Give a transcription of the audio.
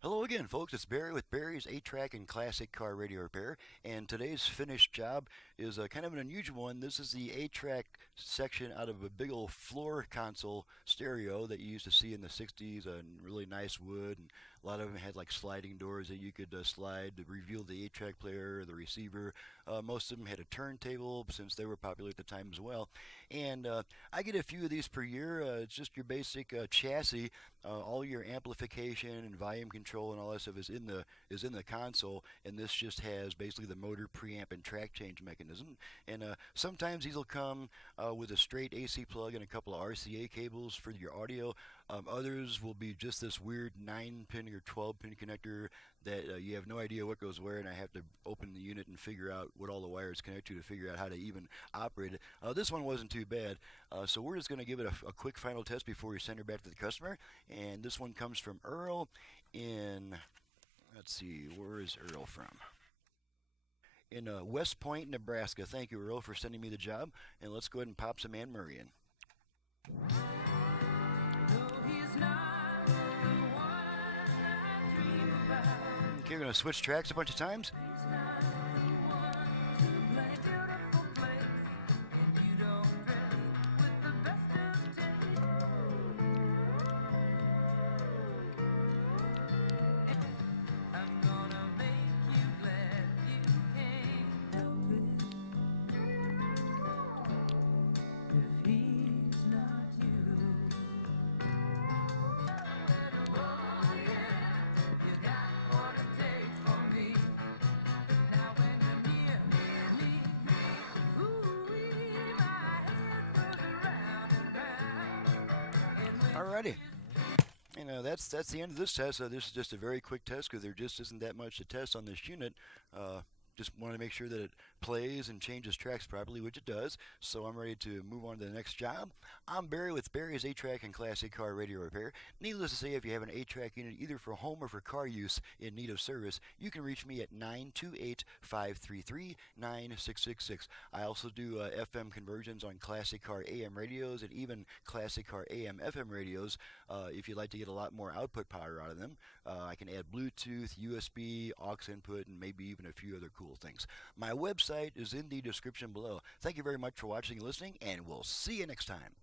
Hello again, folks. It's Barry with Barry's 8-Track and Classic Car Radio Repair, and today's finished job is kind of an unusual one. This is the 8-track section out of a big old floor console stereo that you used to see in the 60s, and really nice wood, and a lot of them had like sliding doors that you could slide to reveal the 8-track player or the receiver. Most of them had a turntable since they were popular at the time as well. And I get a few of these per year. It's just your basic chassis, all your amplification and volume control and all that stuff is in the console, and this just has basically the motor, preamp, and track change mechanism. And sometimes these will come with a straight AC plug and a couple of RCA cables for your audio. Others will be just this weird 9-pin or 12-pin connector that you have no idea what goes where, and I have to open the unit and figure out what all the wires connect to figure out how to even operate it. This one wasn't too bad, so we're just going to give it a quick final test before we send her back to the customer. And this one comes from Earl in, let's see, where is Earl from? In West Point, Nebraska. Thank you, Earl, for sending me the job. And let's go ahead and pop some Anne Murray in. Okay, we're going to switch tracks a bunch of times. Alrighty. And that's the end of this test. This is just a very quick test because there just isn't that much to test on this unit. Just wanted to make sure that it plays and changes tracks properly, which it does. So I'm ready to move on to the next job. I'm Barry with Barry's 8-Track and Classic Car Radio Repair. Needless to say, if you have an 8-track unit either for home or for car use in need of service, you can reach me at 928-533-9666. I also do FM conversions on Classic Car AM radios and even Classic Car AM FM radios. If you'd like to get a lot more output power out of them, I can add Bluetooth, USB, aux input, and maybe even a few other cool things. My website is in the description below. Thank you very much for watching and listening, and we'll see you next time.